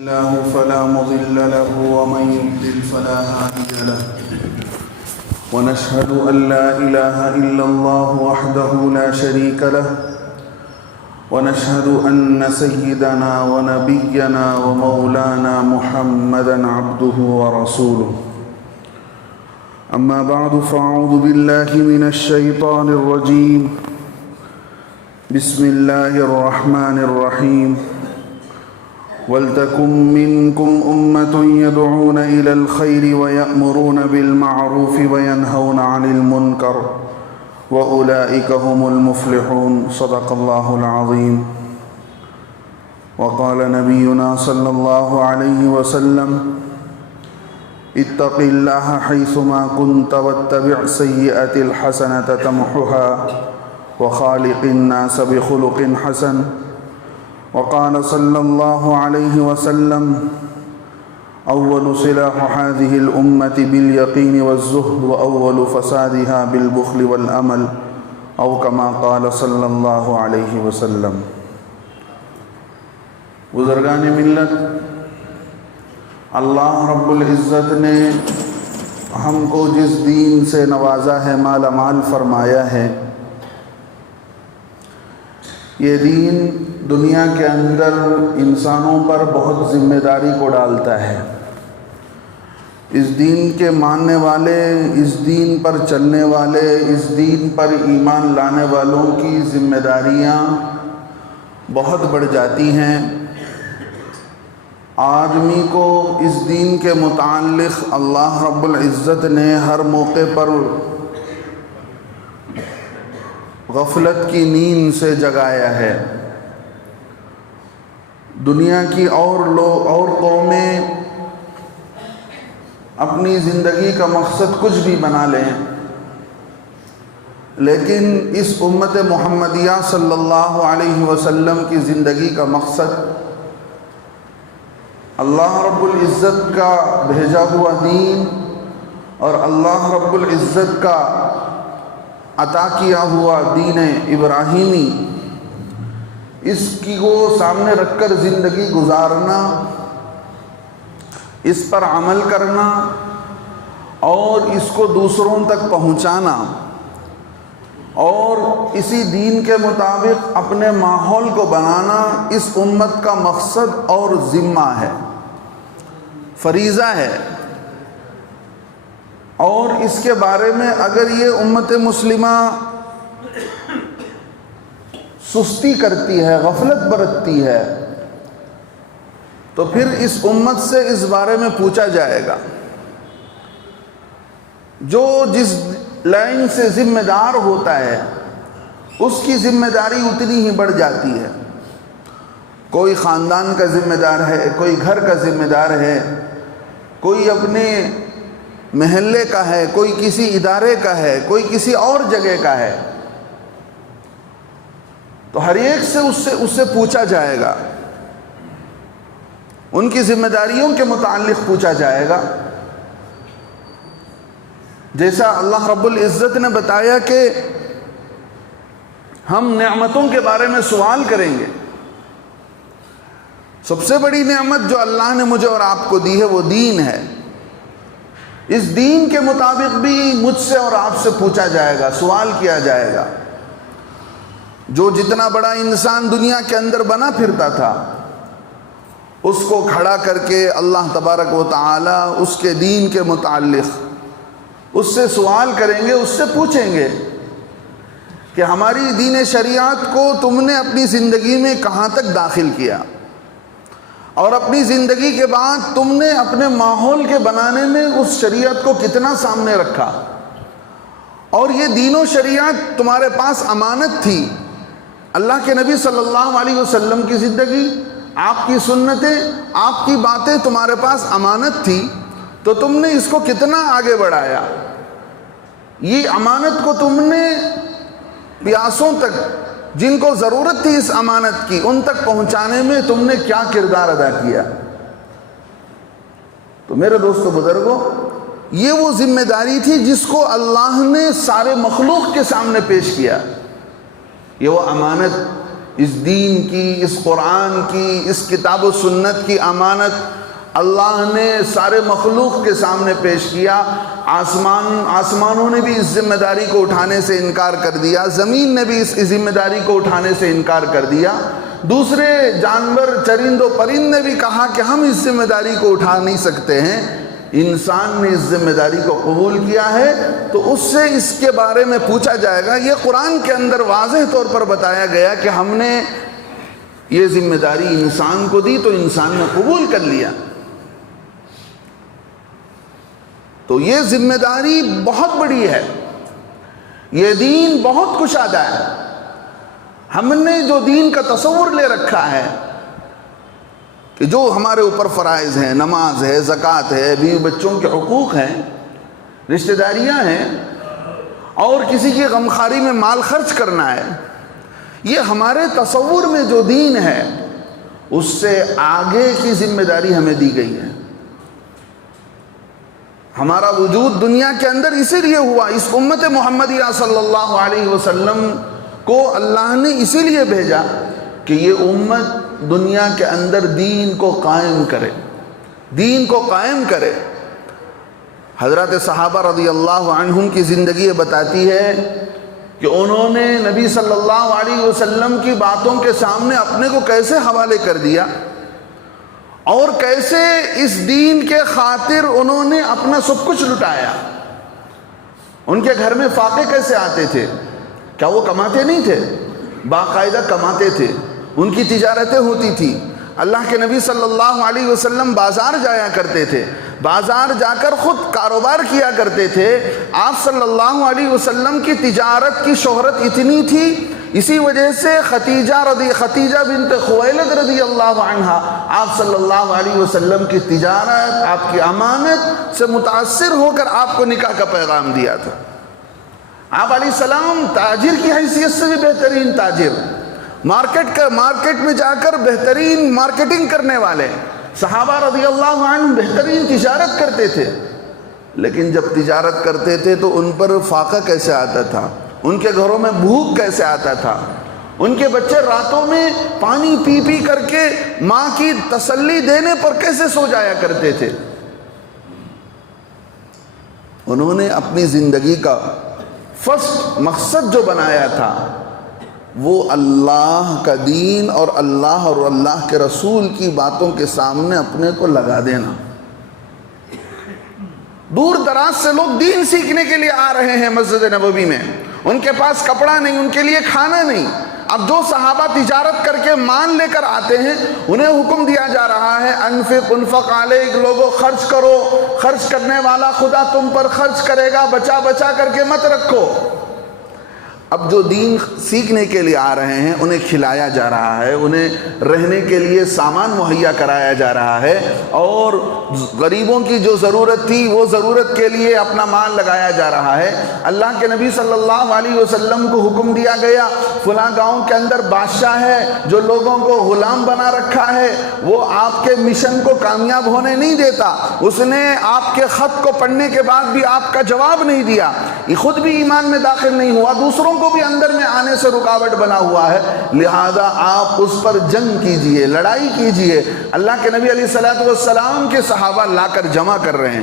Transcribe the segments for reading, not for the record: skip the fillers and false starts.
الله فلا مضل له ومن يضلل فلا هادي له ونشهد أن لا إله إلا الله وحده لا شريك له ونشهد أن سيدنا ونبينا ومولانا محمدا عبده ورسوله أما بعد فأعوذ بالله من الشيطان الرجيم بسم الله الرحمن الرحيم وَلْتَكُنْ مِنْكُمْ أُمَّةٌ يَدْعُونَ إِلَى الْخَيْرِ وَيَأْمُرُونَ بِالْمَعْرُوفِ وَيَنْهَوْنَ عَنِ الْمُنْكَرِ وَأُولَئِكَ هُمُ الْمُفْلِحُونَ صدق الله العظيم. وقال نبينا صلى الله عليه وسلم اتق الله حيثما كنت واتبع سيئة الحسنة تمحها وخالق الناس بخلق حسن. وقال صلى الله عليه وسلم أول سلاح هذه الأمة باليقين والزهد وأول فسادها بالبخل والأمل أو كما قال صلی اللہ علیہ وسلم. بزرگان ملت، اللہ رب العزت نے ہم کو جس دین سے نوازا ہے، مالا مال فرمایا ہے، یہ دین دنیا کے اندر انسانوں پر بہت ذمہ داری کو ڈالتا ہے. اس دین کے ماننے والے، اس دین پر چلنے والے، اس دین پر ایمان لانے والوں کی ذمہ داریاں بہت بڑھ جاتی ہیں. آدمی کو اس دین کے متعلق اللہ رب العزت نے ہر موقع پر غفلت کی نیند سے جگایا ہے. دنیا کی اور قومیں اپنی زندگی کا مقصد کچھ بھی بنا لیں، لیکن اس امت محمدیہ صلی اللہ علیہ وسلم کی زندگی کا مقصد اللہ رب العزت کا بھیجا ہوا دین اور اللہ رب العزت کا عطا کیا ہوا دین ابراہیمی، اس کی کو سامنے رکھ کر زندگی گزارنا، اس پر عمل کرنا اور اس کو دوسروں تک پہنچانا اور اسی دین کے مطابق اپنے ماحول کو بنانا اس امت کا مقصد اور ذمہ ہے، فریضہ ہے. اور اس کے بارے میں اگر یہ امت مسلمہ سستی کرتی ہے، غفلت برتتی ہے، تو پھر اس امت سے اس بارے میں پوچھا جائے گا. جو جس لائن سے ذمہ دار ہوتا ہے اس کی ذمہ داری اتنی ہی بڑھ جاتی ہے. کوئی خاندان کا ذمہ دار ہے، کوئی گھر کا ذمہ دار ہے، کوئی اپنے محلے کا ہے، کوئی کسی ادارے کا ہے، کوئی کسی اور جگہ کا ہے. تو ہر ایک سے اس سے پوچھا جائے گا، ان کی ذمہ داریوں کے متعلق پوچھا جائے گا. جیسا اللہ رب العزت نے بتایا کہ ہم نعمتوں کے بارے میں سوال کریں گے. سب سے بڑی نعمت جو اللہ نے مجھے اور آپ کو دی ہے وہ دین ہے. اس دین کے مطابق بھی مجھ سے اور آپ سے پوچھا جائے گا، سوال کیا جائے گا. جو جتنا بڑا انسان دنیا کے اندر بنا پھرتا تھا، اس کو کھڑا کر کے اللہ تبارک و تعالی اس کے دین کے متعلق اس سے سوال کریں گے، اس سے پوچھیں گے کہ ہماری دین شریعت کو تم نے اپنی زندگی میں کہاں تک داخل کیا، اور اپنی زندگی کے بعد تم نے اپنے ماحول کے بنانے میں اس شریعت کو کتنا سامنے رکھا. اور یہ دین و شریعت تمہارے پاس امانت تھی. اللہ کے نبی صلی اللہ علیہ وسلم کی زندگی، آپ کی سنتیں، آپ کی باتیں تمہارے پاس امانت تھی، تو تم نے اس کو کتنا آگے بڑھایا. یہ امانت کو تم نے پیاسوں تک، جن کو ضرورت تھی اس امانت کی، ان تک پہنچانے میں تم نے کیا کردار ادا کیا. تو میرے دوستو بزرگوں، یہ وہ ذمہ داری تھی جس کو اللہ نے سارے مخلوق کے سامنے پیش کیا. یہ وہ امانت اس دین کی، اس قرآن کی، اس کتاب و سنت کی امانت اللہ نے سارے مخلوق کے سامنے پیش کیا۔ آسمانوں نے بھی اس ذمہ داری کو اٹھانے سے انکار کر دیا، زمین نے بھی اس ذمہ داری کو اٹھانے سے انکار کر دیا، دوسرے جانور چرند و پرند نے بھی کہا کہ ہم اس ذمہ داری کو اٹھا نہیں سکتے ہیں۔ انسان نے اس ذمہ داری کو قبول کیا ہے تو اس سے اس کے بارے میں پوچھا جائے گا۔ یہ قرآن کے اندر واضح طور پر بتایا گیا کہ ہم نے یہ ذمہ داری انسان کو دی تو انسان نے قبول کر لیا۔ تو یہ ذمہ داری بہت بڑی ہے، یہ دین بہت کشادہ ہے۔ ہم نے جو دین کا تصور لے رکھا ہے کہ جو ہمارے اوپر فرائض ہیں، نماز ہے، زکوٰۃ ہے، بیوی بچوں کے حقوق ہیں، رشتہ داریاں ہیں، اور کسی کی غمخواری میں مال خرچ کرنا ہے، یہ ہمارے تصور میں جو دین ہے اس سے آگے کی ذمہ داری ہمیں دی گئی ہے۔ ہمارا وجود دنیا کے اندر اسی لیے ہوا، اس امت محمدیہ صلی اللہ علیہ وسلم کو اللہ نے اسی لیے بھیجا کہ یہ امت دنیا کے اندر دین کو قائم کرے، دین کو قائم کرے۔ حضرات صحابہ رضی اللہ عنہم کی زندگی بتاتی ہے کہ انہوں نے نبی صلی اللہ علیہ وسلم کی باتوں کے سامنے اپنے کو کیسے حوالے کر دیا، اور کیسے اس دین کے خاطر انہوں نے اپنا سب کچھ لٹایا۔ ان کے گھر میں فاقے کیسے آتے تھے؟ کیا وہ کماتے نہیں تھے؟ باقاعدہ کماتے تھے، ان کی تجارتیں ہوتی تھی۔ اللہ کے نبی صلی اللہ علیہ وسلم بازار جایا کرتے تھے، بازار جا کر خود کاروبار کیا کرتے تھے۔ آپ صلی اللہ علیہ وسلم کی تجارت کی شہرت اتنی تھی، اسی وجہ سے خدیجہ بنت خویلد رضی اللہ عنہا آپ صلی اللہ علیہ وسلم کی تجارت، آپ کی امانت سے متاثر ہو کر آپ کو نکاح کا پیغام دیا تھا۔ آپ علیہ السلام تاجر کی حیثیت سے بھی بہترین تاجر، مارکیٹ میں جا کر بہترین مارکیٹنگ کرنے والے، صحابہ رضی اللہ عنہ بہترین تجارت کرتے تھے۔ لیکن جب تجارت کرتے تھے تو ان پر فاقہ کیسے آتا تھا، ان کے گھروں میں بھوک کیسے آتا تھا، ان کے بچے راتوں میں پانی پی پی کر کے ماں کی تسلی دینے پر کیسے سو جایا کرتے تھے۔ انہوں نے اپنی زندگی کا فرسٹ مقصد جو بنایا تھا وہ اللہ کا دین اور اللہ کے رسول کی باتوں کے سامنے اپنے کو لگا دینا۔ دور دراز سے لوگ دین سیکھنے کے لیے آ رہے ہیں مسجد نبوی میں، ان کے پاس کپڑا نہیں، ان کے لیے کھانا نہیں۔ اب جو صحابہ تجارت کر کے مال لے کر آتے ہیں انہیں حکم دیا جا رہا ہے انفق علیک، لوگوں خرچ کرو، خرچ کرنے والا خدا تم پر خرچ کرے گا، بچا بچا کر کے مت رکھو۔ اب جو دین سیکھنے کے لیے آ رہے ہیں انہیں کھلایا جا رہا ہے، انہیں رہنے کے لیے سامان مہیا کرایا جا رہا ہے، اور غریبوں کی جو ضرورت تھی وہ ضرورت کے لیے اپنا مال لگایا جا رہا ہے۔ اللہ کے نبی صلی اللہ علیہ وسلم کو حکم دیا گیا فلاں گاؤں کے اندر بادشاہ ہے جو لوگوں کو غلام بنا رکھا ہے، وہ آپ کے مشن کو کامیاب ہونے نہیں دیتا، اس نے آپ کے خط کو پڑھنے کے بعد بھی آپ کا جواب نہیں دیا، یہ خود بھی ایمان میں داخل نہیں ہوا، دوسروں کو بھی اندر میں آنے سے رکاوٹ بنا ہوا ہے، لہذا آپ اس پر جنگ کیجئے، لڑائی کیجئے۔ اللہ کے نبی علیہ السلام کے صحابہ لا کر جمع کر رہے ہیں،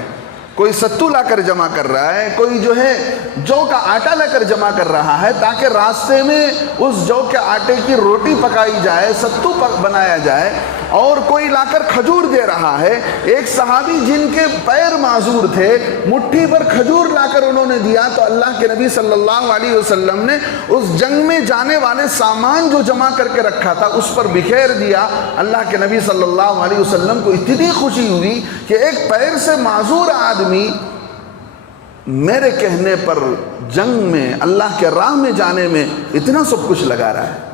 کوئی ستو لا کر جمع کر رہا ہے، کوئی جو ہے جو کا آٹا لا کر جمع کر رہا ہے تاکہ راستے میں اس جو کے آٹے کی روٹی پکائی جائے، ستو بنایا جائے، اور کوئی لا کر کھجور دے رہا ہے۔ ایک صحابی جن کے پیر معذور تھے مٹھی پر کھجور لا کر انہوں نے دیا تو اللہ کے نبی صلی اللہ علیہ وسلم نے اس جنگ میں جانے والے سامان جو جمع کر کے رکھا تھا اس پر بکھیر دیا۔ اللہ کے نبی صلی اللہ علیہ وسلم کو اتنی خوشی ہوئی کہ ایک پیر سے معذور آدمی میرے کہنے پر جنگ میں اللہ کے راہ میں جانے میں اتنا سب کچھ لگا رہا ہے۔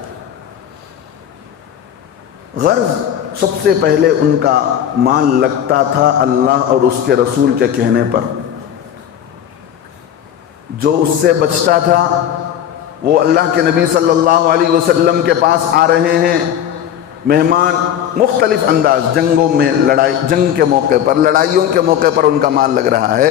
غرض سب سے پہلے ان کا مال لگتا تھا اللہ اور اس کے رسول کے کہنے پر، جو اس سے بچتا تھا وہ اللہ کے نبی صلی اللہ علیہ وسلم کے پاس آ رہے ہیں مہمان، مختلف انداز، جنگوں میں جنگ کے موقع پر، لڑائیوں کے موقع پر ان کا مال لگ رہا ہے،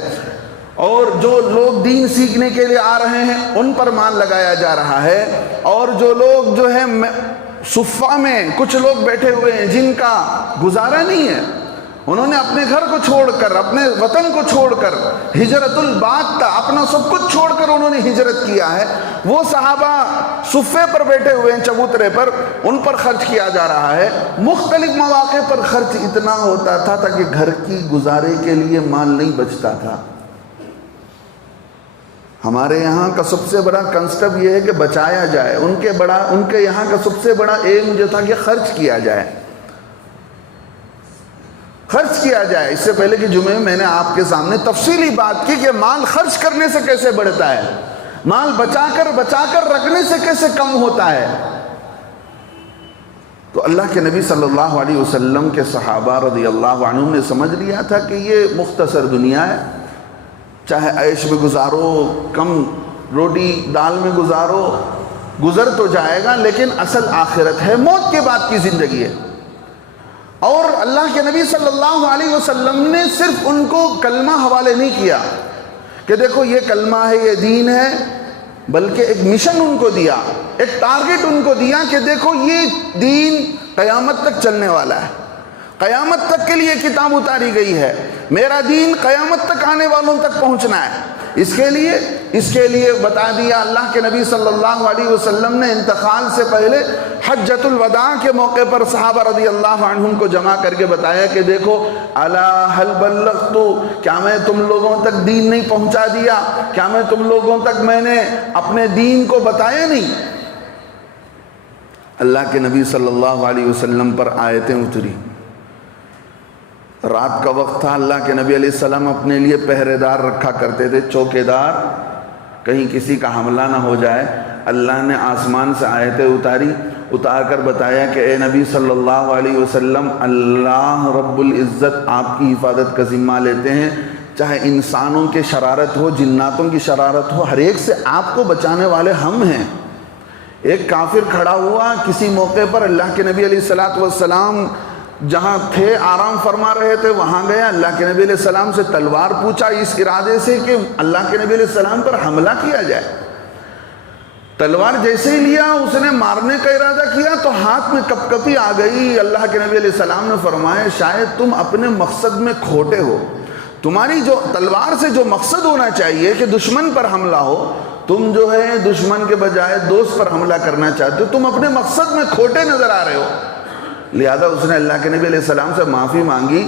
اور جو لوگ دین سیکھنے کے لیے آ رہے ہیں ان پر مال لگایا جا رہا ہے، اور جو لوگ جو ہے صفہ میں کچھ لوگ بیٹھے ہوئے ہیں جن کا گزارا نہیں ہے، انہوں نے اپنے گھر کو چھوڑ کر، اپنے وطن کو چھوڑ کر، ہجرت البات تھا، اپنا سب کچھ چھوڑ کر انہوں نے ہجرت کیا ہے، وہ صحابہ صفے پر بیٹھے ہوئے ہیں، چبوترے پر، ان پر خرچ کیا جا رہا ہے۔ مختلف مواقع پر خرچ اتنا ہوتا تھا تاکہ گھر کی گزارے کے لیے مال نہیں بچتا تھا۔ ہمارے یہاں کا سب سے بڑا کنسپٹ یہ ہے کہ بچایا جائے، ان کے یہاں کا سب سے بڑا ایم جو تھا کہ خرچ کیا جائے، خرچ کیا جائے۔ اس سے پہلے کہ جمعے میں نے آپ کے سامنے تفصیلی بات کی کہ مال خرچ کرنے سے کیسے بڑھتا ہے، مال بچا کر رکھنے سے کیسے کم ہوتا ہے۔ تو اللہ کے نبی صلی اللہ علیہ وسلم کے صحابہ رضی اللہ عنہم نے سمجھ لیا تھا کہ یہ مختصر دنیا ہے، چاہے عیش میں گزارو، کم روٹی دال میں گزارو، گزر تو جائے گا، لیکن اصل آخرت ہے، موت کے بعد کی زندگی ہے۔ اور اللہ کے نبی صلی اللہ علیہ وسلم نے صرف ان کو کلمہ حوالے نہیں کیا کہ دیکھو یہ کلمہ ہے، یہ دین ہے، بلکہ ایک مشن ان کو دیا، ایک ٹارگٹ ان کو دیا کہ دیکھو یہ دین قیامت تک چلنے والا ہے، قیامت تک کے لیے کتاب اتاری گئی ہے، میرا دین قیامت تک آنے والوں تک پہنچنا ہے۔ اس کے لیے بتا دیا اللہ کے نبی صلی اللہ علیہ وسلم نے انتقال سے پہلے حجۃ الوداع کے موقع پر صحابہ رضی اللہ عنہم کو جمع کر کے بتایا کہ دیکھو الا هل بلغت، کیا میں تم لوگوں تک دین نہیں پہنچا دیا، کیا میں تم لوگوں تک میں نے اپنے دین کو بتایا نہیں۔ اللہ کے نبی صلی اللہ علیہ وسلم پر آیتیں اتری، رات کا وقت تھا، اللہ کے نبی علیہ السلام اپنے لیے پہرے دار رکھا کرتے تھے، چوکے دار، کہیں کسی کا حملہ نہ ہو جائے۔ اللہ نے آسمان سے آیتیں اتار کر بتایا کہ اے نبی صلی اللہ علیہ وسلم، اللہ رب العزت آپ کی حفاظت کا ذمہ لیتے ہیں، چاہے انسانوں کی شرارت ہو، جناتوں کی شرارت ہو، ہر ایک سے آپ کو بچانے والے ہم ہیں۔ ایک کافر کھڑا ہوا کسی موقع پر، اللہ کے نبی علیہ السلام جہاں تھے آرام فرما رہے تھے، وہاں گیا، اللہ کے نبی علیہ السلام سے تلوار پوچھا، اس ارادے سے کہ اللہ کے نبی علیہ السلام پر حملہ کیا جائے۔ تلوار جیسے ہی لیا، اس نے مارنے کا ارادہ کیا تو ہاتھ میں کپ کپی آ گئی۔ اللہ کے نبی علیہ السلام نے فرمایا شاید تم اپنے مقصد میں کھوٹے ہو، تمہاری جو تلوار سے جو مقصد ہونا چاہیے کہ دشمن پر حملہ ہو، تم جو ہے دشمن کے بجائے دوست پر حملہ کرنا چاہتے ہو، تم اپنے مقصد میں کھوٹے نظر آ رہے ہو۔ لہذا اس نے اللہ کے نبی علیہ السلام سے معافی مانگی۔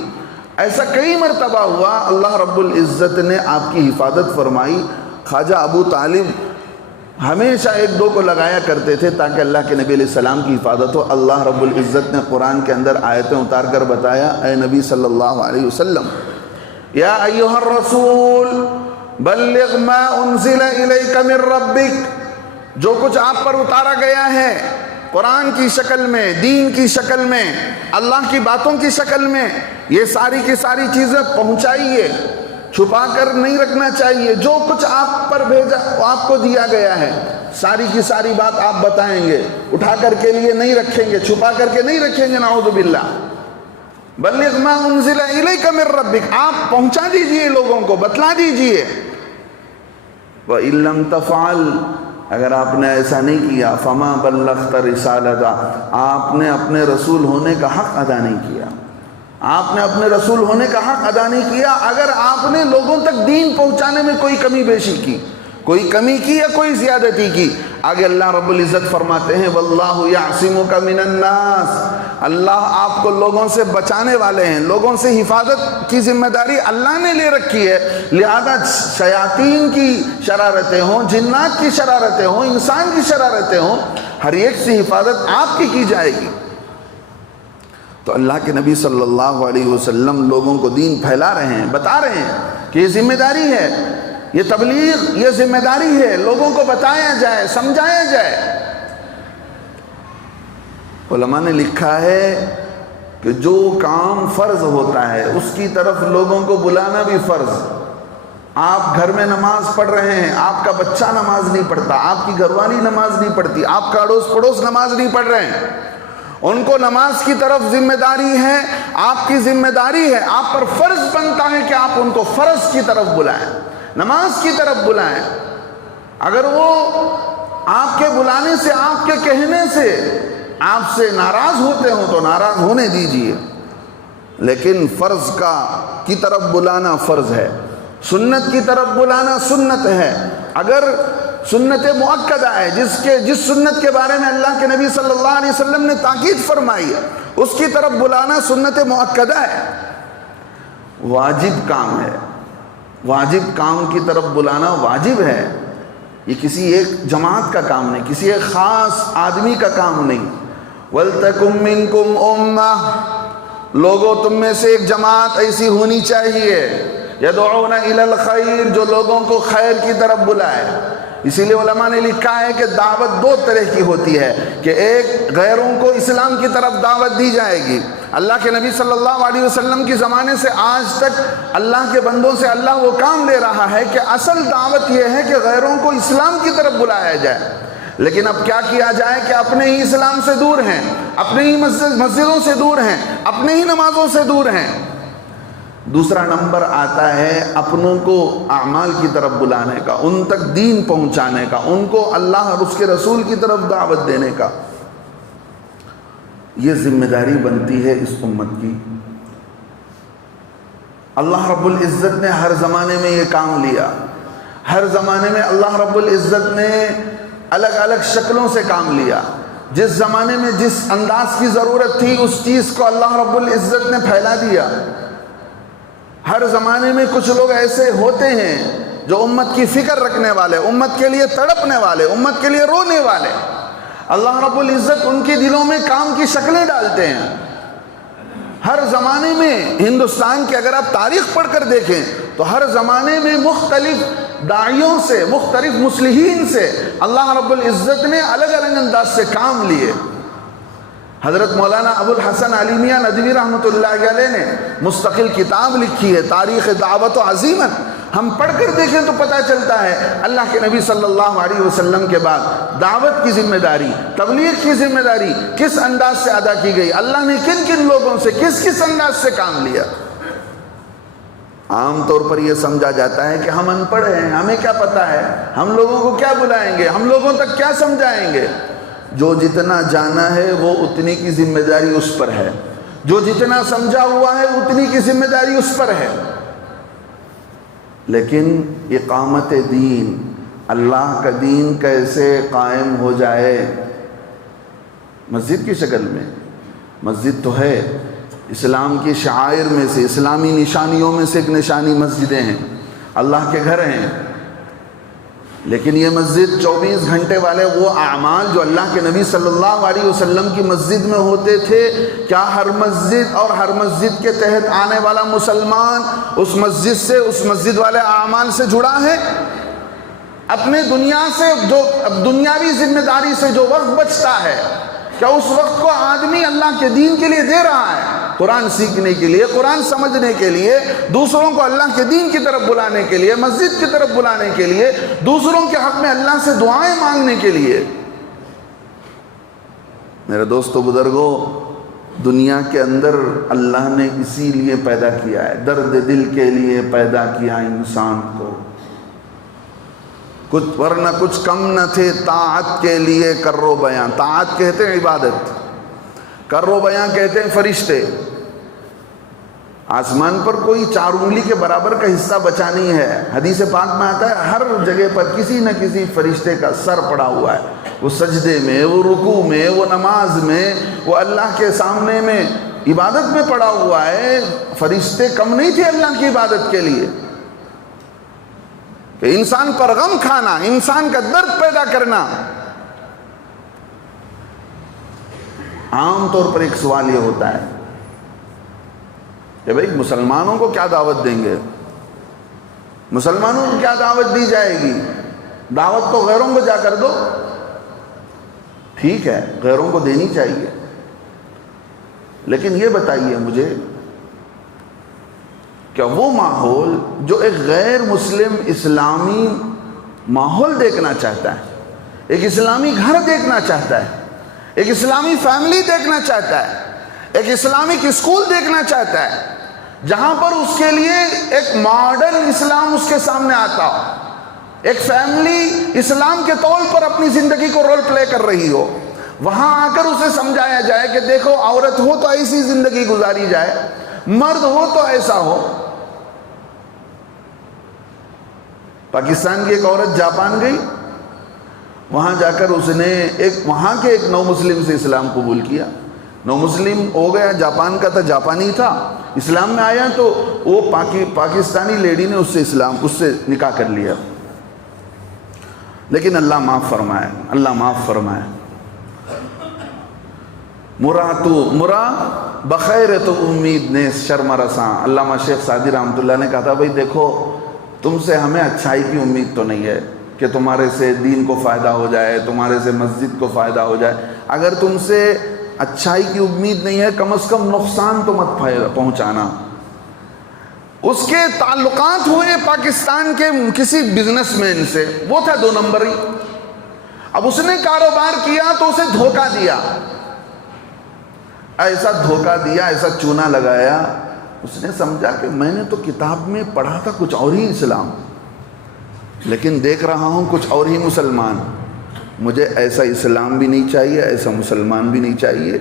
ایسا کئی مرتبہ ہوا، اللہ رب العزت نے آپ کی حفاظت فرمائی۔ خواجہ ابو طالب ہمیشہ ایک دو کو لگایا کرتے تھے تاکہ اللہ کے نبی علیہ السلام کی حفاظت ہو۔ اللہ رب العزت نے قرآن کے اندر آیتیں اتار کر بتایا، اے نبی صلی اللہ علیہ وسلم، یا ایہا الرسول بلغ ما انزل الیک من ربک، جو کچھ آپ پر اتارا گیا ہے قرآن کی شکل میں، دین کی شکل میں، اللہ کی باتوں کی شکل میں، یہ ساری کی ساری چیزیں پہنچائیے، چھپا کر نہیں رکھنا چاہیے۔ جو کچھ آپ پر بھیجا آپ کو دیا گیا ہے، ساری کی ساری بات آپ بتائیں گے، اٹھا کر کے لیے نہیں رکھیں گے، چھپا کر کے نہیں رکھیں گے، نعوذ باللہ۔ بلغ ما انزل الیک من ربک، آپ پہنچا دیجئے، لوگوں کو بتلا دیجئے۔ وَإِن لَّمْ تَفْعَلْ، اگر آپ نے ایسا نہیں کیا، فما بلغت رسالتہ، آپ نے اپنے رسول ہونے کا حق ادا نہیں کیا، آپ نے اپنے رسول ہونے کا حق ادا نہیں کیا۔ اگر آپ نے لوگوں تک دین پہنچانے میں کوئی کمی بیشی کی، کوئی کمی کی یا کوئی زیادتی کی، آگے اللہ رب العزت فرماتے ہیں واللہ یعصمک من الناس، اللہ آپ کو لوگوں سے بچانے والے ہیں، لوگوں سے حفاظت کی ذمہ داری اللہ نے لے رکھی ہے۔ لہذا شیاطین کی شرارتیں ہوں، جنات کی شرارتیں ہوں، انسان کی شرارتیں ہوں، ہر ایک سے حفاظت آپ کی جائے گی۔ تو اللہ کے نبی صلی اللہ علیہ وسلم لوگوں کو دین پھیلا رہے ہیں، بتا رہے ہیں کہ یہ ذمہ داری ہے، یہ تبلیغ، یہ ذمہ داری ہے، لوگوں کو بتایا جائے، سمجھایا جائے۔ علماء نے لکھا ہے کہ جو کام فرض ہوتا ہے اس کی طرف لوگوں کو بلانا بھی فرض۔ آپ گھر میں نماز پڑھ رہے ہیں، آپ کا بچہ نماز نہیں پڑھتا، آپ کی گھر والی نماز نہیں پڑھتی، آپ کا اڑوس پڑوس نماز نہیں پڑھ رہے ہیں، ان کو نماز کی طرف ذمہ داری ہے، آپ کی ذمہ داری ہے، آپ پر فرض بنتا ہے کہ آپ ان کو فرض کی طرف بلائیں، نماز کی طرف بلائیں۔ اگر وہ آپ کے بلانے سے، آپ کے کہنے سے آپ سے ناراض ہوتے ہوں تو ناراض ہونے دیجئے، لیکن فرض کی طرف بلانا فرض ہے، سنت کی طرف بلانا سنت ہے۔ اگر سنت مؤکدہ ہے، جس سنت کے بارے میں اللہ کے نبی صلی اللہ علیہ وسلم نے تاکید فرمائی ہے، اس کی طرف بلانا سنت مؤکدہ ہے، واجب کام ہے، واجب کام کی طرف بلانا واجب ہے۔ یہ کسی ایک جماعت کا کام نہیں، کسی ایک خاص آدمی کا کام نہیں۔ وَلْتَكُمْ مِنْكُمْ أُمَّةٌ، لوگوں تم میں سے ایک جماعت ایسی ہونی چاہیے، يَدْعُونَ إِلَى الْخَيْرِ، جو لوگوں کو خیر کی طرف بلائے۔ اسی لیے علماء نے لکھا ہے کہ دعوت دو طرح کی ہوتی ہے، کہ ایک غیروں کو اسلام کی طرف دعوت دی جائے گی۔ اللہ کے نبی صلی اللہ علیہ وسلم کی زمانے سے آج تک اللہ کے بندوں سے اللہ وہ کام لے رہا ہے کہ اصل دعوت یہ ہے کہ غیروں کو اسلام کی طرف بلایا جائے۔ لیکن اب کیا کیا جائے کہ اپنے ہی اسلام سے دور ہیں، اپنے ہی مسجدوں سے دور ہیں، اپنے ہی نمازوں سے دور ہیں۔ دوسرا نمبر آتا ہے اپنوں کو اعمال کی طرف بلانے کا، ان تک دین پہنچانے کا، ان کو اللہ اور اس کے رسول کی طرف دعوت دینے کا۔ یہ ذمہ داری بنتی ہے اس امت کی۔ اللہ رب العزت نے ہر زمانے میں یہ کام لیا، ہر زمانے میں اللہ رب العزت نے الگ الگ شکلوں سے کام لیا۔ جس زمانے میں جس انداز کی ضرورت تھی اس چیز کو اللہ رب العزت نے پھیلا دیا۔ ہر زمانے میں کچھ لوگ ایسے ہوتے ہیں جو امت کی فکر رکھنے والے، امت کے لیے تڑپنے والے، امت کے لیے رونے والے، اللہ رب العزت ان کے دلوں میں کام کی شکلیں ڈالتے ہیں۔ ہر زمانے میں ہندوستان کی اگر آپ تاریخ پڑھ کر دیکھیں تو ہر زمانے میں مختلف داعیوں سے، مختلف مصلحین سے اللہ رب العزت نے الگ الگ انداز سے کام لیے۔ حضرت مولانا ابو الحسن علی میاں ندوی رحمۃ اللہ علیہ نے مستقل کتاب لکھی ہے تاریخ دعوت و عظیمت۔ ہم پڑھ کر دیکھیں تو پتہ چلتا ہے اللہ کے نبی صلی اللہ علیہ وسلم کے بعد دعوت کی ذمہ داری، تبلیغ کی ذمہ داری کس انداز سے ادا کی گئی، اللہ نے کن کن لوگوں سے کس انداز سے کام لیا۔ عام طور پر یہ سمجھا جاتا ہے کہ ہم ان پڑھ ہیں، ہمیں کیا پتہ ہے، ہم لوگوں کو کیا بلائیں گے، ہم لوگوں تک کیا سمجھائیں گے۔ جو جتنا جانا ہے وہ اتنی کی ذمہ داری اس پر ہے، جو جتنا سمجھا ہوا ہے اتنی کی ذمہ داری اس پر ہے۔ لیکن اقامت دین، اللہ کا دین کیسے قائم ہو جائے؟ مسجد کی شکل میں، مسجد تو ہے، اسلام کی شعائر میں سے، اسلامی نشانیوں میں سے ایک نشانی مسجدیں ہیں، اللہ کے گھر ہیں۔ لیکن یہ مسجد 24 گھنٹے والے وہ اعمال جو اللہ کے نبی صلی اللہ علیہ وسلم کی مسجد میں ہوتے تھے، کیا ہر مسجد اور ہر مسجد کے تحت آنے والا مسلمان اس مسجد سے، اس مسجد والے اعمال سے جڑا ہے؟ اپنے دنیا سے، جو دنیاوی ذمہ داری سے جو وقت بچتا ہے، کیا اس وقت کو آدمی اللہ کے دین کے لیے دے رہا ہے؟ قرآن سیکھنے کے لیے، قرآن سمجھنے کے لیے، دوسروں کو اللہ کے دین کی طرف بلانے کے لیے، مسجد کی طرف بلانے کے لیے، دوسروں کے حق میں اللہ سے دعائیں مانگنے کے لیے۔ میرے دوستو بزرگوں، دنیا کے اندر اللہ نے اسی لیے پیدا کیا ہے، درد دل کے لیے پیدا کیا انسان کو، کچھ ورنہ کچھ کم نہ تھے طاعت کے لیے کرو بیاں۔ طاعت کہتے ہیں عبادت، کرو بیاں کہتے ہیں فرشتے۔ آسمان پر کوئی 4 انگلی کے برابر کا حصہ بچا نہیں ہے۔ حدیث پاک میں آتا ہے ہر جگہ پر کسی نہ کسی فرشتے کا سر پڑا ہوا ہے، وہ سجدے میں، وہ رکوع میں، وہ نماز میں، وہ اللہ کے سامنے میں عبادت میں پڑا ہوا ہے۔ فرشتے کم نہیں تھے اللہ کی عبادت کے لیے، کہ انسان پر غم کھانا، انسان کا درد پیدا کرنا۔ عام طور پر ایک سوال یہ ہوتا ہے کہ بھئی مسلمانوں کو کیا دعوت دیں گے، مسلمانوں کو کیا دعوت دی جائے گی؟ دعوت تو غیروں کو جا کر دو۔ ٹھیک ہے، غیروں کو دینی چاہیے، لیکن یہ بتائیے مجھے، کیا وہ ماحول جو ایک غیر مسلم اسلامی ماحول دیکھنا چاہتا ہے، ایک اسلامی گھر دیکھنا چاہتا ہے، ایک اسلامی فیملی دیکھنا چاہتا ہے، ایک اسلامک اسکول دیکھنا چاہتا ہے، جہاں پر اس کے لیے ایک ماڈرن اسلام اس کے سامنے آتا ہو، ایک فیملی اسلام کے طور پر اپنی زندگی کو رول پلے کر رہی ہو، وہاں آ کر اسے سمجھایا جائے کہ دیکھو عورت ہو تو ایسی زندگی گزاری جائے، مرد ہو تو ایسا ہو۔ پاکستان کی ایک عورت جاپان گئی، وہاں جا کر اس نے وہاں کے ایک نو مسلم سے اسلام قبول کیا، نو مسلم ہو گیا، جاپان کا تھا، جاپانی تھا، اسلام میں آیا تو وہ پاکستانی لیڈی نے اس سے نکاح کر لیا۔ لیکن اللہ معاف فرمائے، اللہ معاف فرمائے، مرا بخیر تو امید نے شرم رساں۔ علامہ شیخ سعدی رحمۃ اللہ نے کہا تھا بھئی دیکھو تم سے ہمیں اچھائی کی امید تو نہیں ہے کہ تمہارے سے دین کو فائدہ ہو جائے، تمہارے سے مسجد کو فائدہ ہو جائے، اگر تم سے اچھائی کی امید نہیں ہے کم از کم نقصان تو مت پہنچانا۔ اس کے تعلقات ہوئے پاکستان کے کسی بزنس مین سے، وہ تھا 2 نمبری۔ اب اس نے کاروبار کیا تو اسے دھوکہ دیا، ایسا دھوکہ دیا، ایسا چونا لگایا، اس نے سمجھا کہ میں نے تو کتاب میں پڑھا تھا کچھ اور ہی اسلام، لیکن دیکھ رہا ہوں کچھ اور ہی مسلمان، مجھے ایسا اسلام بھی نہیں چاہیے، ایسا مسلمان بھی نہیں چاہیے۔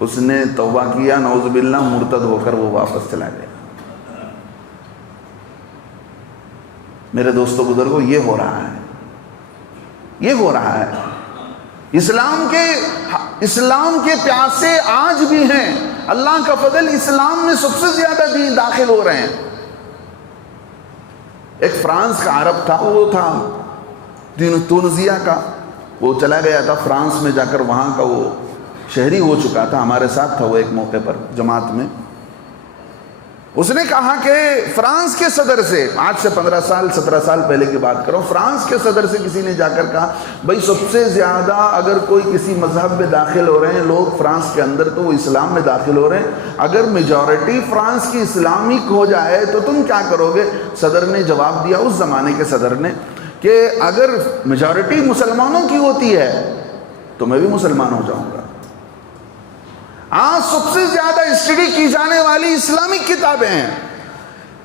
اس نے توبہ کیا، نعوذ باللہ، مرتد ہو کر وہ واپس چلا گیا۔ میرے دوستو بزرگوں، یہ ہو رہا ہے، یہ ہو رہا ہے۔ اسلام کے پیاسے آج بھی ہیں، اللہ کا فضل، اسلام میں سب سے زیادہ دین داخل ہو رہے ہیں۔ ایک فرانس کا عرب تھا، وہ تھا تونسیہ کا، وہ چلا گیا تھا فرانس میں، جا کر وہاں کا وہ شہری ہو چکا تھا، ہمارے ساتھ تھا وہ ایک موقع پر جماعت میں۔ اس نے کہا کہ فرانس کے صدر سے، آج سے 15 سال 17 سال پہلے کی بات کروں، فرانس کے صدر سے کسی نے جا کر کہا بھئی سب سے زیادہ اگر کوئی کسی مذہب میں داخل ہو رہے ہیں لوگ فرانس کے اندر تو وہ اسلام میں داخل ہو رہے ہیں، اگر میجورٹی فرانس کی اسلامک ہو جائے تو تم کیا کرو گے؟ صدر نے جواب دیا، اس زمانے کے صدر نے، کہ اگر میجورٹی مسلمانوں کی ہوتی ہے تو میں بھی مسلمان ہو جاؤں گا۔ آج سب سے زیادہ اسٹڈی کی جانے والی اسلامک کتابیں ہیں،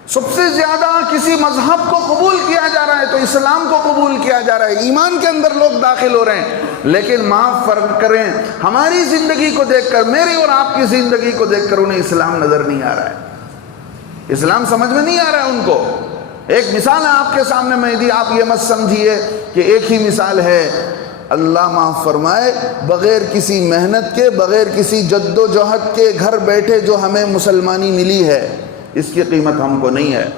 سب سے زیادہ کسی مذہب کو قبول کیا جا رہا ہے تو اسلام کو قبول کیا جا رہا ہے، ایمان کے اندر لوگ داخل ہو رہے ہیں، لیکن معاف فرق کریں، ہماری زندگی کو دیکھ کر، میری اور آپ کی زندگی کو دیکھ کر انہیں اسلام نظر نہیں آ رہا ہے، اسلام سمجھ میں نہیں آ رہا ہے ان کو۔ ایک مثال ہے آپ کے سامنے میں دی، آپ یہ مت سمجھیے کہ ایک ہی مثال ہے، اللہ معاف فرمائے، بغیر کسی محنت کے، بغیر کسی جد و جہد کے، گھر بیٹھے جو ہمیں مسلمانی ملی ہے اس کی قیمت ہم کو نہیں ہے۔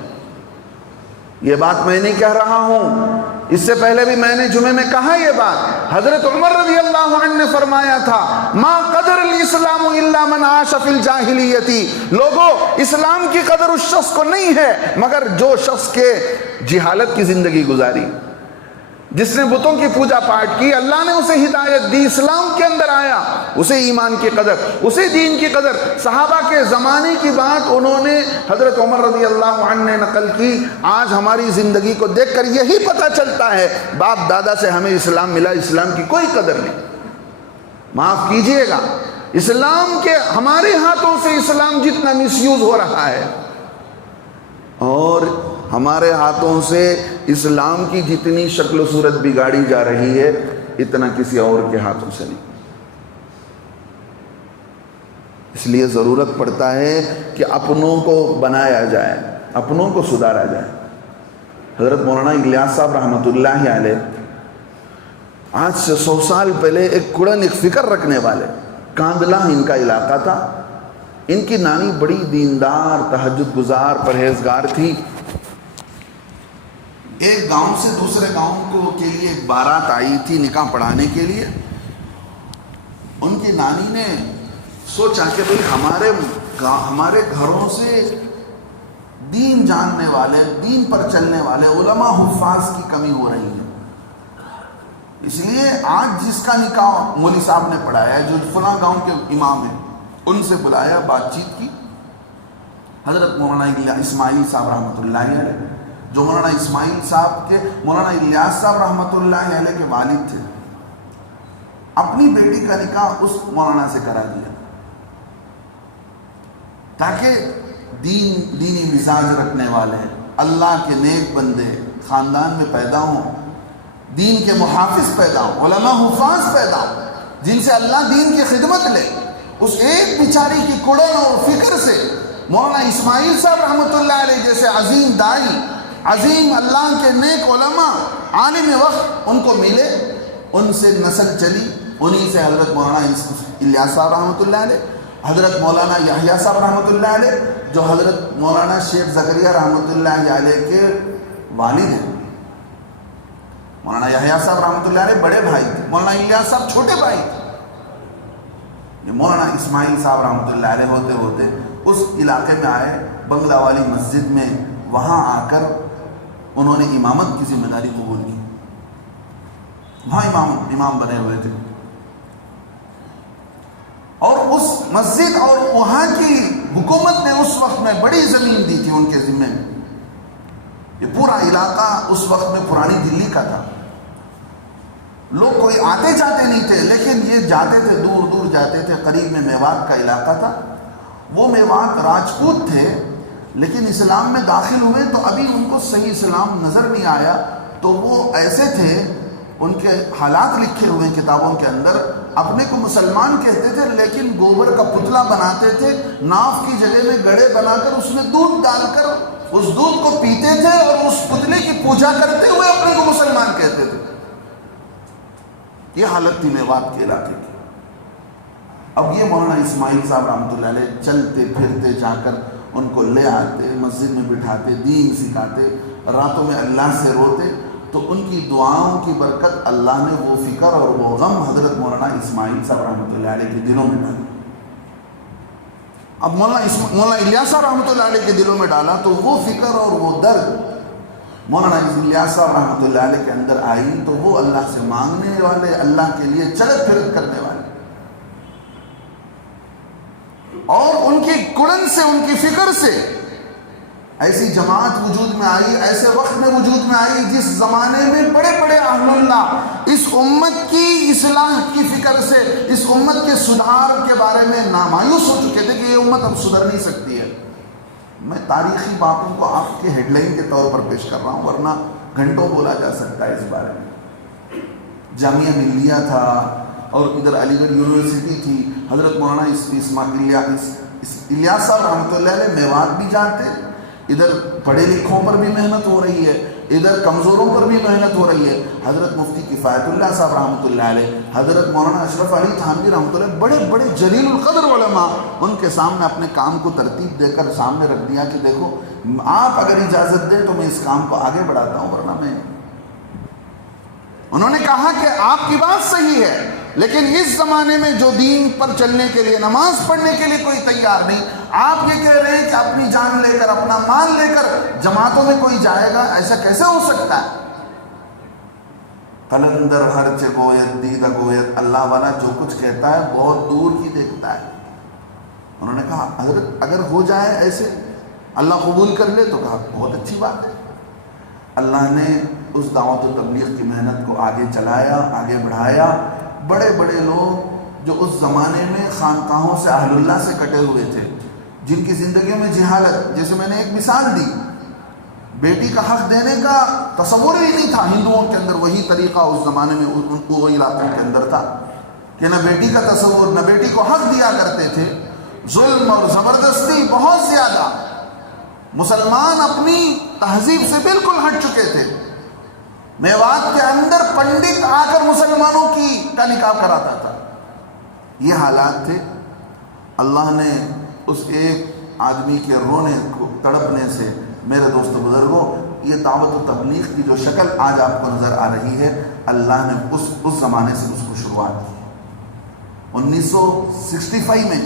یہ بات میں نہیں کہہ رہا ہوں، اس سے پہلے بھی میں نے جمعے میں کہا یہ بات، حضرت عمر رضی اللہ عنہ نے فرمایا تھا ما قدر الاسلام الا من عاش فی الجاہلیتی، لوگوں اسلام کی قدر اس شخص کو نہیں ہے مگر جو شخص کے جہالت کی زندگی گزاری، جس نے بتوں کی پوجا پاٹ کی، اللہ نے اسے ہدایت دی، اسلام کے اندر آیا، اسے ایمان کی قدر، اسے دین کی قدر۔ صحابہ کے زمانے کی بات انہوں نے حضرت عمر رضی اللہ عنہ نے نقل کی۔ آج ہماری زندگی کو دیکھ کر یہی پتہ چلتا ہے باپ دادا سے ہمیں اسلام ملا، اسلام کی کوئی قدر نہیں۔ معاف کیجئے گا، اسلام کے ہمارے ہاتھوں سے اسلام جتنا مس یوز ہو رہا ہے، اور ہمارے ہاتھوں سے اسلام کی جتنی شکل و صورت بگاڑی جا رہی ہے اتنا کسی اور کے ہاتھوں سے نہیں۔ اس لیے ضرورت پڑتا ہے کہ اپنوں کو بنایا جائے، اپنوں کو سدھارا جائے۔ حضرت مولانا الیاس صاحب رحمۃ اللہ علیہ آج سے 100 سال پہلے ایک کڑن، ایک فکر رکھنے والے، کاندلہ ان کا علاقہ تھا، ان کی نانی بڑی دیندار، تہجد گزار، پرہیزگار تھی۔ ایک گاؤں سے دوسرے گاؤں کے لیے ایک بارات آئی تھی نکاح پڑھانے کے لیے۔ ان کی نانی نے سوچا کہ بھئی ہمارے گھروں سے دین جاننے والے، دین پر چلنے والے علماء حفاظ کی کمی ہو رہی ہے، اس لیے آج جس کا نکاح مولوی صاحب نے پڑھایا ہے، جو فلاں گاؤں کے امام ہیں، ان سے بلایا، بات چیت کی۔ حضرت مولانا اسماعیل صاحب رحمۃ اللہ علیہ، جو مولانا اسماعیل صاحب کے، مولانا الیاس صاحب رحمۃ اللہ علیہ کے والد تھے، اپنی بیٹی کا نکاح اس مولانا سے کرا دیا تاکہ دینی مزاج رکھنے والے، اللہ کے نیک بندے خاندان میں پیدا ہوں، دین کے محافظ پیدا ہوں، علماء حفاظ پیدا ہوں۔ جن سے اللہ دین کی خدمت لے، اس ایک بیچاری کی کڑن اور فکر سے مولانا اسماعیل صاحب رحمۃ اللہ علیہ جیسے عظیم دائی، عظیم اللہ کے نیک علماء، عالم وقت ان کو ملے، ان سے نسل چلی، انہی سے حضرت مولانا الیاس صاحب رحمۃ اللہ علیہ، حضرت مولانا یحییٰ صاحب رحمۃ اللہ علیہ جو حضرت مولانا شیخ زکریا رحمۃ اللہ علیہ کے والد ہیں۔ مولانا یحییٰ صاحب رحمۃ اللہ علیہ بڑے بھائی تھے، مولانا الیاس صاحب چھوٹے بھائی تھے۔ مولانا اسماعیل صاحب رحمۃ اللہ علیہ ہوتے ہوتے اس علاقے میں آئے، بنگلہ والی مسجد میں، وہاں آ کر انہوں نے امامت کی ذمہ داری قبول کی، وہاں امام بنے ہوئے تھے، اور اس مسجد اور وہاں کی حکومت نے اس وقت میں بڑی زمین دی تھی ان کے ذمہ میں۔ یہ پورا علاقہ اس وقت میں پرانی دلی کا تھا، لوگ کوئی آتے جاتے نہیں تھے، لیکن یہ جاتے تھے، دور دور جاتے تھے۔ قریب میں میوات کا علاقہ تھا، وہ میوات راجپوت تھے، لیکن اسلام میں داخل ہوئے تو ابھی ان کو صحیح اسلام نظر نہیں آیا، تو وہ ایسے تھے، ان کے حالات لکھے ہوئے کتابوں کے اندر، اپنے کو مسلمان کہتے تھے لیکن گوبر کا پتلا بناتے تھے، ناف کی جگہ میں گڑھے بنا کر اس میں دودھ ڈال کر اس دودھ کو پیتے تھے اور اس پتلے کی پوجا کرتے ہوئے اپنے کو مسلمان کہتے تھے۔ یہ حالت تھی میوات کے علاقے کی۔ اب یہ مولانا اسماعیل صاحب رحمۃ اللہ علیہ چلتے پھرتے جا کر ان کو لے آتے، مسجد میں بٹھاتے، دین سکھاتے، راتوں میں اللہ سے روتے، تو ان کی دعاؤں کی برکت اللہ نے وہ فکر اور وہ غم حضرت مولانا اسماعیل صاحب رحمۃ اللہ علیہ کے دلوں میں ڈالا۔ اب مولانا الیاس صاحب رحمۃ اللہ علیہ کے دلوں میں ڈالا تو وہ فکر اور وہ درد مولانا الیاس صاحب رحمۃ اللہ علیہ کے اندر آئی، تو وہ اللہ سے مانگنے والے، اللہ کے لیے چلت پھرت کرنے والے، اور ان کی کڑن سے، ان کی فکر سے ایسی جماعت وجود میں آئی، ایسے وقت میں وجود میں آئی جس زمانے میں بڑے بڑے اہل اللہ اس امت کی اصلاح کی فکر سے، اس امت کے سدھار کے بارے میں نامایوس ہو چکے تھے کہ یہ امت اب سدھر نہیں سکتی ہے۔ میں تاریخی باتوں کو آپ کے ہیڈ لائن کے طور پر پیش کر رہا ہوں، ورنہ گھنٹوں بولا جا سکتا ہے اس بارے میں۔ جامعہ ملیہ تھا، اور ادھر علی گڑھ یونیورسٹی تھی، حضرت مولانا الیاس صاحب رحمۃ اللہ علیہ میوات بھی جاتے، ادھر پڑھے لکھوں پر بھی محنت ہو رہی ہے، ادھر کمزوروں پر بھی محنت ہو رہی ہے۔ حضرت مفتی کفایت اللہ صاحب رحمۃ اللہ علیہ، حضرت مولانا اشرف علی تھانوی رحمۃ اللہ، بڑے بڑے جلیل القدر علماء، ان کے سامنے اپنے کام کو ترتیب دے کر سامنے رکھ دیا کہ دیکھو آپ اگر اجازت دیں تو میں اس کام کو آگے بڑھاتا ہوں، ورنہ میں۔ انہوں نے کہا کہ آپ کی بات صحیح ہے، لیکن اس زمانے میں جو دین پر چلنے کے لیے، نماز پڑھنے کے لیے کوئی تیار نہیں، آپ یہ کہہ رہے ہیں کہ اپنی جان لے کر، اپنا مال لے کر جماعتوں میں کوئی جائے گا، ایسا کیسے ہو سکتا ہے؟ قلندر ہر چہ گوید دیدہ گوید، اللہ والا جو کچھ کہتا ہے بہت دور کی دیکھتا ہے۔ انہوں نے کہا حضرت اگر ہو جائے ایسے، اللہ قبول کر لے، تو کہا بہت اچھی بات ہے۔ اللہ نے اس دعوت و تبلیغ کی محنت کو آگے چلایا، آگے بڑھایا۔ بڑے بڑے لوگ جو اس زمانے میں خانقاہوں سے، اہل اللہ سے کٹے ہوئے تھے، جن کی زندگیوں میں جہالت، جیسے میں نے ایک مثال دی، بیٹی کا حق دینے کا تصور ہی نہیں تھا ہندوؤں کے اندر، وہی طریقہ اس زمانے میں ان کو وہ علاقوں کے اندر تھا کہ نہ بیٹی کا تصور، نہ بیٹی کو حق دیا کرتے تھے، ظلم اور زبردستی بہت زیادہ، مسلمان اپنی تہذیب سے بالکل ہٹ چکے تھے۔ میوات کے اندر پنڈت آ کر مسلمانوں کا نکاح کراتا تھا۔ یہ حالات تھے۔ اللہ نے اس ایک آدمی کے رونے کو، تڑپنے سے، میرے دوستو بزرگوں، یہ دعوت و تبلیغ کی جو شکل آج آپ کو نظر آ رہی ہے، اللہ نے اس زمانے سے اس کو شروعات کی۔ 1965 میں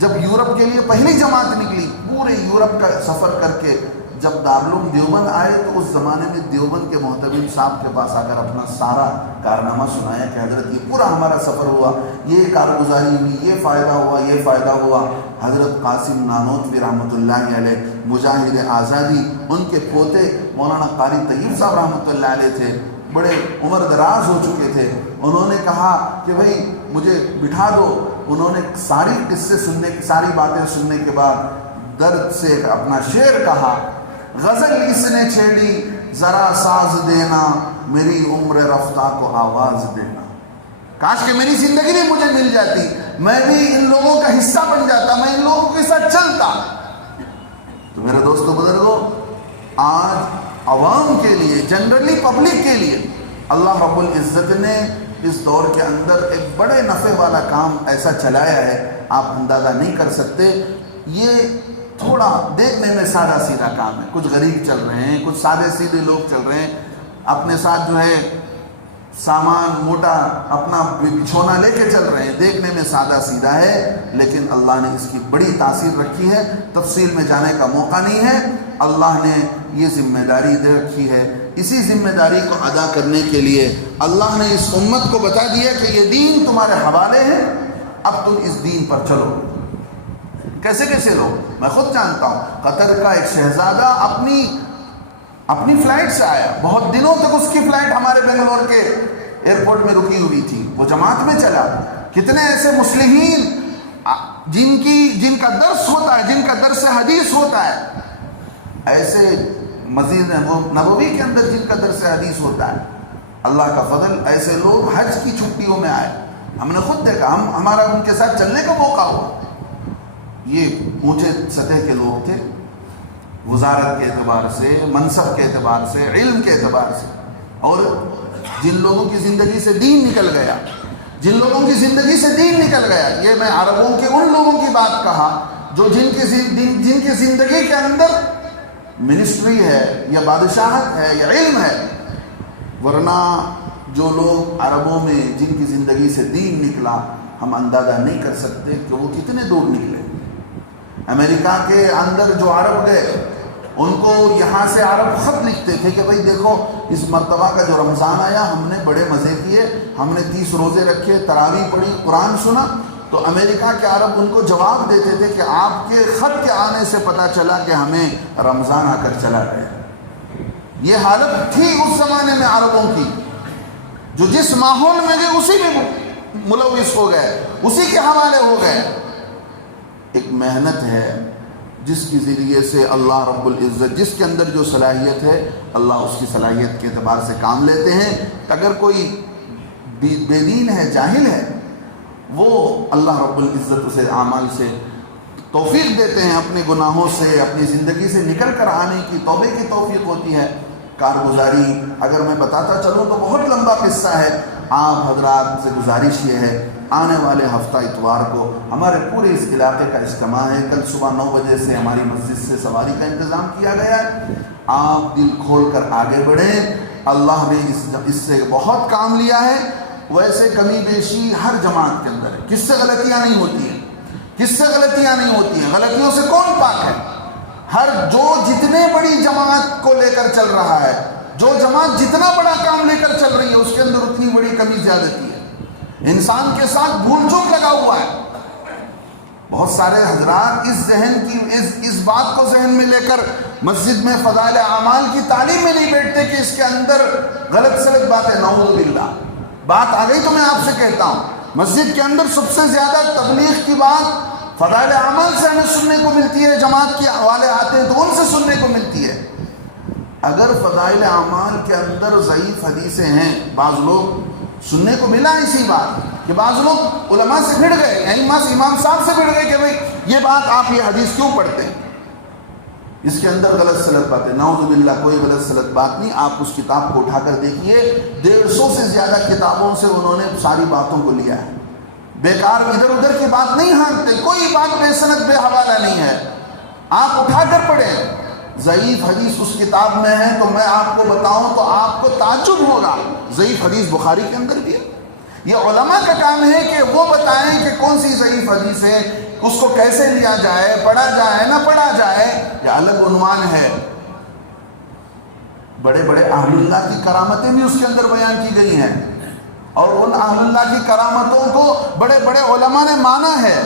جب یورپ کے لیے پہلی جماعت نکلی، پورے یورپ کا سفر کر کے جب دارالعلوم دیوبند آئے، تو اس زمانے میں دیوبند کے محتمم صاحب کے پاس آ کر اپنا سارا کارنامہ سنایا کہ حضرت یہ پورا ہمارا سفر ہوا، یہ کارگزاری ہوئی، یہ فائدہ ہوا، یہ فائدہ ہوا۔ حضرت قاسم نانوتوی رحمۃ اللہ علیہ، مجاہد آزادی، ان کے پوتے مولانا قاری طیب صاحب رحمۃ اللہ علیہ تھے، بڑے عمر دراز ہو چکے تھے۔ انہوں نے کہا کہ بھائی مجھے بٹھا دو۔ انہوں نے ساری قصے سننے کی، ساری باتیں سننے کے بعد درد سے اپنا شعر کہا، غزل اس نے چھیڑی ذرا ساز دینا، میری عمر رفتہ کو آواز دینا۔ کاش کہ میری زندگی بھی مجھے مل جاتی، میں بھی ان لوگوں کا حصہ بن جاتا، میں ان لوگوں کے ساتھ چلتا۔ تو میرے دوستو بزرگوں، آج عوام کے لیے، جنرلی پبلک کے لیے اللہ رب العزت نے اس دور کے اندر ایک بڑے نفع والا کام ایسا چلایا ہے، آپ اندازہ نہیں کر سکتے۔ یہ تھوڑا دیکھنے میں سادہ سیدھا کام ہے، کچھ غریب چل رہے ہیں، کچھ سادے سیدھے لوگ چل رہے ہیں، اپنے ساتھ جو ہے سامان موٹا اپنا بچھونا لے کے چل رہے ہیں، دیکھنے میں سادہ سیدھا ہے، لیکن اللہ نے اس کی بڑی تاثیر رکھی ہے۔ تفصیل میں جانے کا موقع نہیں ہے، اللہ نے یہ ذمہ داری دے رکھی ہے۔ اسی ذمہ داری کو ادا کرنے کے لیے اللہ نے اس امت کو بتا دیا کہ یہ دین تمہارے حوالے ہے، اب تم اس دین پر چلو۔ کیسے کیسے لوگ، میں خود جانتا ہوں، قطر کا ایک شہزادہ اپنی فلائٹ سے آیا، بہت دنوں تک اس کی فلائٹ ہمارے بنگلور کے ایئرپورٹ میں رکی ہوئی تھی، وہ جماعت میں چلا۔ کتنے ایسے مسلمین جن کا درس ہوتا ہے، جن کا درس حدیث ہوتا ہے، ایسے مسجد نبوی کے اندر جن کا درس حدیث ہوتا ہے، اللہ کا فضل، ایسے لوگ حج کی چھٹیوں میں آئے، ہم نے خود دیکھا، ہمارا ان کے ساتھ چلنے کا موقع ہوا۔ یہ اونچے سطح کے لوگ تھے، وزارت کے اعتبار سے، منصب کے اعتبار سے، علم کے اعتبار سے، اور جن لوگوں کی زندگی سے دین نکل گیا، جن لوگوں کی زندگی سے دین نکل گیا، یہ میں عربوں کے ان لوگوں کی بات کہا جو جن کی زندگی کے اندر منسٹری ہے یا بادشاہت ہے یا علم ہے، ورنہ جو لوگ عربوں میں جن کی زندگی سے دین نکلا، ہم اندازہ نہیں کر سکتے کہ وہ کتنے دور نکلے۔ امریکہ کے اندر جو عرب گئے، ان کو یہاں سے عرب خط لکھتے تھے کہ بھائی دیکھو، اس مرتبہ کا جو رمضان آیا ہم نے بڑے مزے کیے، ہم نے 30 روزے رکھے، تراویح پڑھی، قرآن سنا۔ تو امریکہ کے عرب ان کو جواب دیتے تھے کہ آپ کے خط کے آنے سے پتہ چلا کہ ہمیں رمضان آ کر چلا گیا۔ یہ حالت تھی اس زمانے میں عربوں کی، جو جس ماحول میں گئے اسی میں ملوث ہو گئے، اسی کے حوالے ہو گئے۔ ایک محنت ہے جس کے ذریعے سے اللہ رب العزت، جس کے اندر جو صلاحیت ہے، اللہ اس کی صلاحیت کے اعتبار سے کام لیتے ہیں۔ اگر کوئی بے دین ہے، جاہل ہے، وہ اللہ رب العزت اسے اعمال سے توفیق دیتے ہیں، اپنے گناہوں سے، اپنی زندگی سے نکل کر آنے کی، توبے کی توفیق ہوتی ہے۔ کارگزاری اگر میں بتاتا چلوں تو بہت لمبا قصہ ہے، آپ حضرات سے گزارش یہ ہے، آنے والے ہفتہ اتوار کو ہمارے پورے اس علاقے کا اجتماع ہے، کل صبح 9 بجے سے ہماری مسجد سے سواری کا انتظام کیا گیا ہے۔ آپ دل کھول کر آگے بڑھیں، اللہ نے اس سے بہت کام لیا ہے۔ ویسے کمی بیشی ہر جماعت کے اندر ہے، کس سے غلطیاں نہیں ہوتی ہیں، کس سے غلطیاں نہیں ہوتی ہیں، غلطیوں سے کون پاک ہے؟ جتنے بڑی جماعت کو لے کر چل رہا ہے، جو جماعت جتنا بڑا کام لے کر چل رہی ہے، اس کے اندر اتنی بڑی کمی زیادتی ہے، انسان کے ساتھ بھول چوک لگا ہوا ہے۔ بہت سارے حضرات اس بات کو ذہن میں لے کر مسجد میں فضائل اعمال کی تعلیم میں نہیں بیٹھتے کہ اس کے اندر غلط سلط باتیں، نعوذ باللہ۔ بات آ گئی تو میں آپ سے کہتا ہوں، مسجد کے اندر سب سے زیادہ تبلیغ کی بات فضائل اعمال سے ہمیں سننے کو ملتی ہے، جماعت کے حوالے آتے ہیں تو ان سے سننے کو ملتی ہے۔ اگر فضائل اعمال کے اندر ضعیف حدیثیں ہیں، بعض لوگ سننے کو ملا اسی بات کہ بعض لوگ علماء سے بھڑ گئے، یعنی امام صاحب سے بھڑ گئے کہ بھئی یہ بات آپ یہ حدیث کیوں پڑھتے ہیں، اس کے اندر غلط سلط باتیں، نعوذ باللہ کوئی غلط سلط بات نہیں۔ آپ اس کتاب کو اٹھا کر دیکھیے، 150 سے زیادہ کتابوں سے انہوں نے ساری باتوں کو لیا ہے، بیکار ادھر ادھر کی بات نہیں ہانکتے، کوئی بات بے سند بے حوالہ نہیں ہے، آپ اٹھا کر پڑھیں۔ ضعیف حدیث اس کتاب میں ہے تو میں آپ کو بتاؤں تو آپ کو تعجب ہوگا، ضعیف حدیث بخاری کے اندر بھی ہے۔ یہ علماء کا کام ہے کہ وہ بتائیں کہ کون سی ضعیف حدیث ہے، اس کو کیسے لیا جائے، پڑھا جائے نہ پڑھا جائے، یہ الگ عنوان ہے۔ بڑے بڑے اہل اللہ کی کرامتیں بھی اس کے اندر بیان کی گئی ہیں، اور ان اہل اللہ کی کرامتوں کو بڑے بڑے علماء نے مانا ہے۔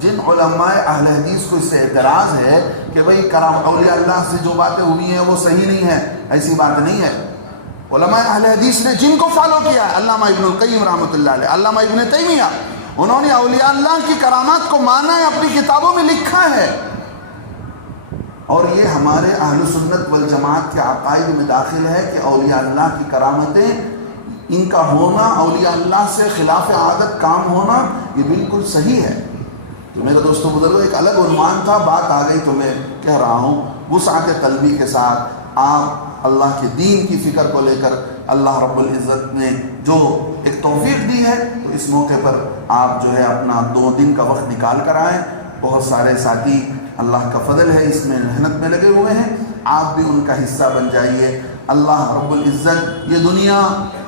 جن علماء اہل حدیث کو اس سے اعتراض ہے کہ بھئی اولیاء اللہ سے جو باتیں ہوئی ہیں وہ صحیح نہیں ہے، ایسی بات نہیں ہے۔ علماء اہل حدیث نے جن کو فالو کیا ہے، علامہ ابن القیم رحمۃ اللہ علیہ، علامہ ابن تیمیہ، انہوں نے اولیاء اللہ کی کرامات کو مانا ہے، اپنی کتابوں میں لکھا ہے، اور یہ ہمارے اہل سنت والجماعت کے عقائد میں داخل ہے کہ اولیاء اللہ کی کرامتیں ان کا ہونا، اولیاء اللہ سے خلاف عادت کام ہونا، یہ بالکل صحیح ہے۔ تو میرے دوستوں بزرگوں، ایک الگ عنوان تھا، بات آ گئی تو میں کہہ رہا ہوں، وسعت قلبی کے ساتھ آپ اللہ کے دین کی فکر کو لے کر اللہ رب العزت نے جو ایک توفیق دی ہے، تو اس موقع پر آپ جو ہے اپنا 2 دن کا وقت نکال کر آئیں۔ بہت سارے ساتھی اللہ کا فضل ہے اس میں محنت میں لگے ہوئے ہیں، آپ بھی ان کا حصہ بن جائیے۔ اللہ رب العزت، یہ دنیا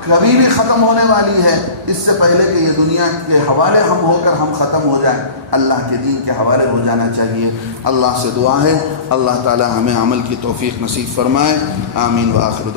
کبھی بھی ختم ہونے والی ہے، اس سے پہلے کہ یہ دنیا کے حوالے ہم ہو کر ہم ختم ہو جائیں، اللہ کے دین کے حوالے ہو جانا چاہیے۔ اللہ سے دعا ہے اللہ تعالی ہمیں عمل کی توفیق نصیب فرمائے، آمین وآخر دعوانا۔